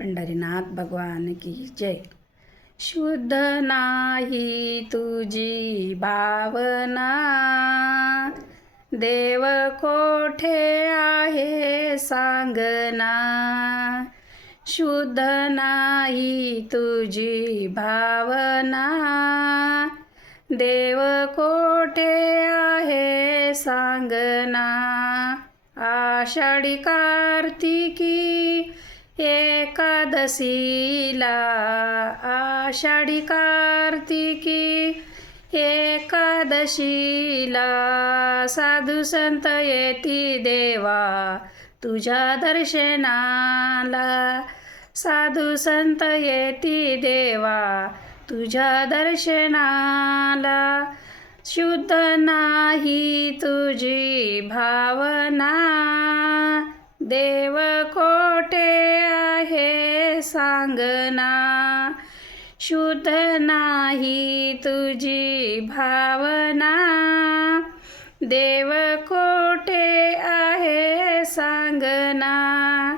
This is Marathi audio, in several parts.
पंढरीनाथ भगवान की जय. शुद्ध नाही तुझी भावना, देव कोठे आहे सांगना. शुद्ध नाही तुझी भावना, देव कोठे आहे सांगना. आषाढी कार्तिकी एकादशीला, आषाढी कार्तिकी एकादशीला, साधू संत येती देवा तुझ्या दर्शनाला. साधू संत येती देवा तुझ्या दर्शनाला. शुद्ध नाही तुझी भावना, देव कोठे आहे सांगना. शुद्ध नाही तुझी भावना, देव कोठे आहे सांगना.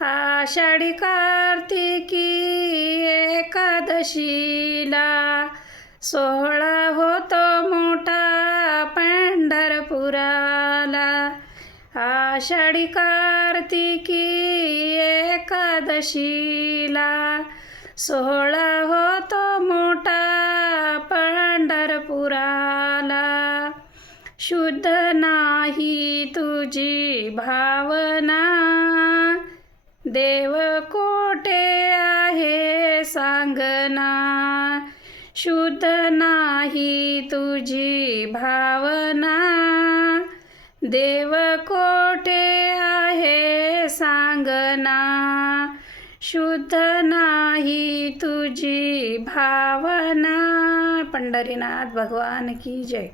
आषाढी कार्तिकी एकादशीला, सोहळा होतो मोठा पंढरपुराला. आषाढी कार्तिकी एकादशीला, सोहळा होतो मोठा पंढरपुराला. शुद्ध नाही तुझी भावना, देव कोठे आहे सांगना. शुद्ध नाही तुझी भावना, देव कोठे आहे सांगना. शुद्ध नाही तुझी भावना. पंढरीनाथ भगवान की जय.